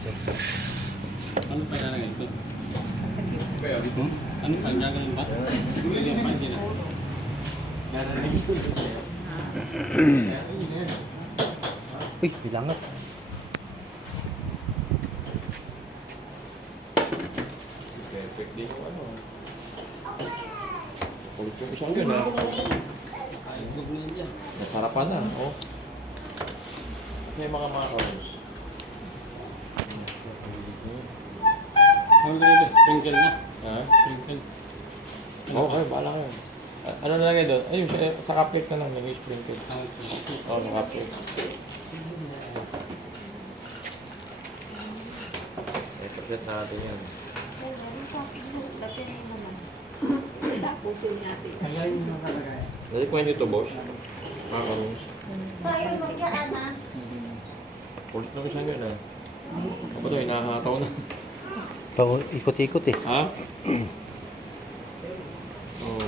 Ano pa yan ito? Sakit. Ano pa? Gagaling ba? Hindi pa sila. Uy, bilangat. Perfect din yung ano. Kulit yung isang yun ha. Ay, huwag na yan dyan. Nasarapan na. Oh. May mga macarons. Ano na sprinkle na. Ha? Sprinkle. Okay, bahala kayo. Ano na lang doon? Ayun, sa cupcake na lang yung sprinkle. Ah, sige. Oo, sa cupcake. I-present natin yan. Tapos yun natin. Tagayin mo kalagay. Dali po yun ito, boss. Macarons. Sayang mo yan, ha? Kulit ng isang yun ha. Ako to, hinahataw na. Pao, ikot-ikot eh. Ha? Oo.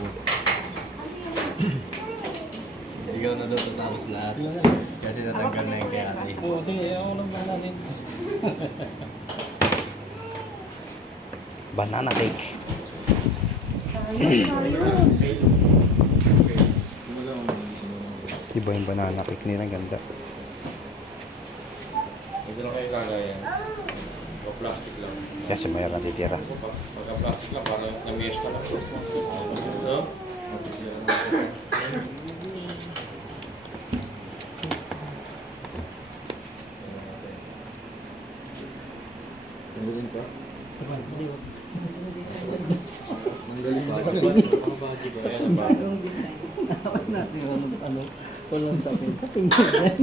Hindi ko na doon tapos lahat. Kasi natanggal na yung kay ate. Oo, sige. Ako lang bahala din. Banana cake. Iba yung banana cake nila, ganda. Hindi lang kayo kagaya. O plastic lang. Kasi mayroon natitira. Pagka-plastic lang, parang na-mesh ka lang. No? Tungguin pa? Tanggalin pa. Ayan ba? Natin ano, walang sakit. Sa tingin.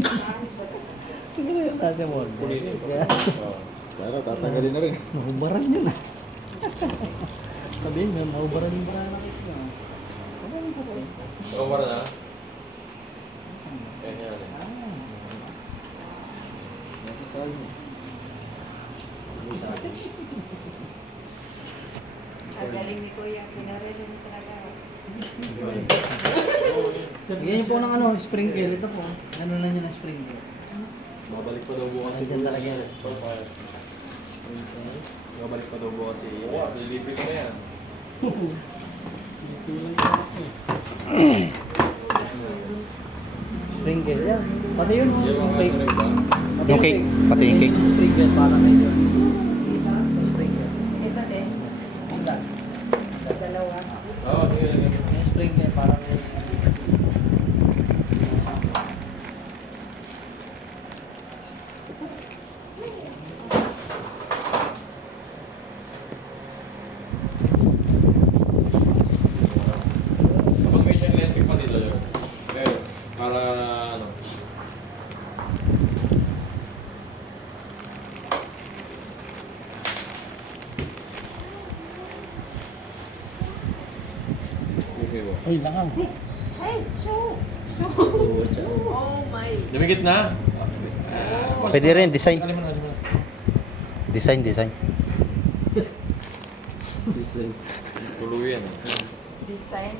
Siguro yung kasi mo. Kaya, Para tatanggalin na rin. mahubaran yun ah. Sabihin mo, mahubaran yung banana cake mo. Over na? Ganyan. Ang galing ni Kuya, pinarelo niya talaga. Ganyan po ng ano, sprinkle. Ito po. Ano na yun ang sprinkle. Babalik pa daw bukas si Andyan talaga yan. So far. Babalik pa daw bukas si... Wow, nilipid na yan. Sprinkle yan. Pati yun, Yung yung mga cake. ano ba? Yung cake, pati yung cake. Sprinkle para medyo. Sprinkle. Ito din. Hindi. Dalawa. Oo, sige. Yung sprinkle para medyo. Kapag may siyang electric pa dito yun. Pero, para ano... Okay po. Uy, langaw. Hey, show! Oh my. Dumikit na? Pwede rin, design. Kaliman na, kaliman na. Design. Tuluyan. Design.